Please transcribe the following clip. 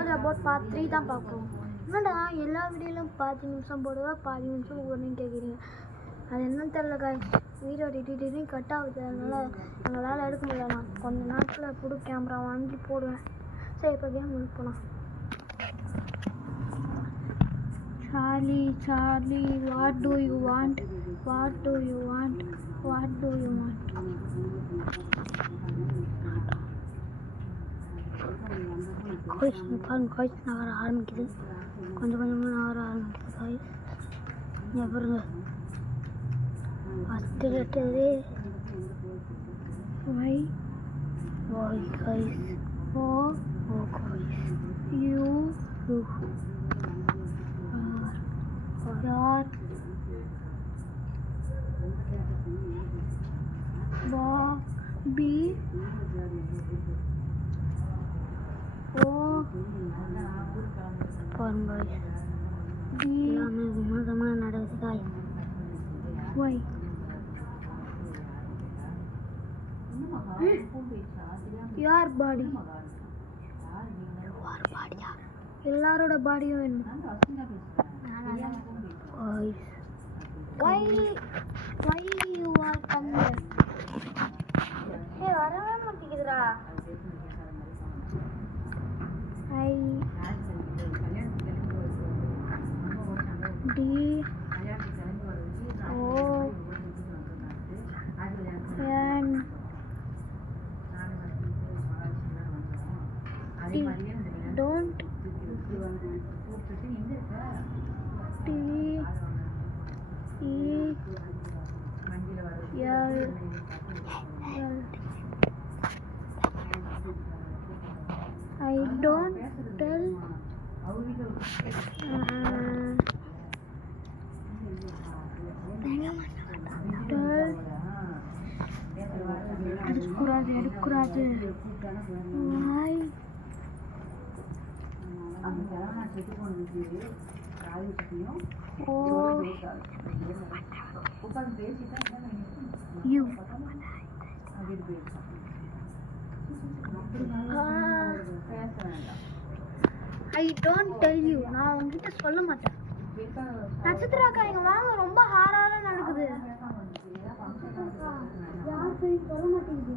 Story about part 3 தான் பார்ப்போம். என்னடா எல்லா வீடியோலையும் 10 நிமிஷம் போடுவா 10 நிமிஷம் ஒன்றுன்னு கேட்குறீங்க. அது என்னன்னு தெரியல காய். வீடியோ திடீர்னு கட் ஆகுது. அதனால் எங்களால் எடுக்க முடியல. நான் கொஞ்ச நேரத்தில் புது கேமரா வாங்கி போடுவேன். சரி இப்போ கேம் முடிக்க போகலாம். Charlie Charlie what do you want what do you want what do you want. Guys பாருங்க காய்ஸ் நகர ஆரம்பிக்குது. கொஞ்சம் கொஞ்சமாக நகர ஆரம்பிக்குது காய்ஸ். இங்கே பாருங்க first letter Y Y guys O O guys U U R பா பி ஓ பாருங்க டி எல்லாமே வினோதமாக நடக்குது காய். ஒய் யார் பாடி எல்லாரோட பாடியும் வேணும். Why you are coming? Hey, வரவே மாட்டேங்குதுடா. I D O N T don't T E L L I don't tell எடுக்கூடாது Why oh you I don't tell you. நான் உங்ககிட்ட சொல்ல மாட்டேன். நட்சத்திராக்கா இங்க வாங்க, ரொம்ப ஹாராரா நடக்குது. யார் போய் சொல்ல மாட்டேங்குது.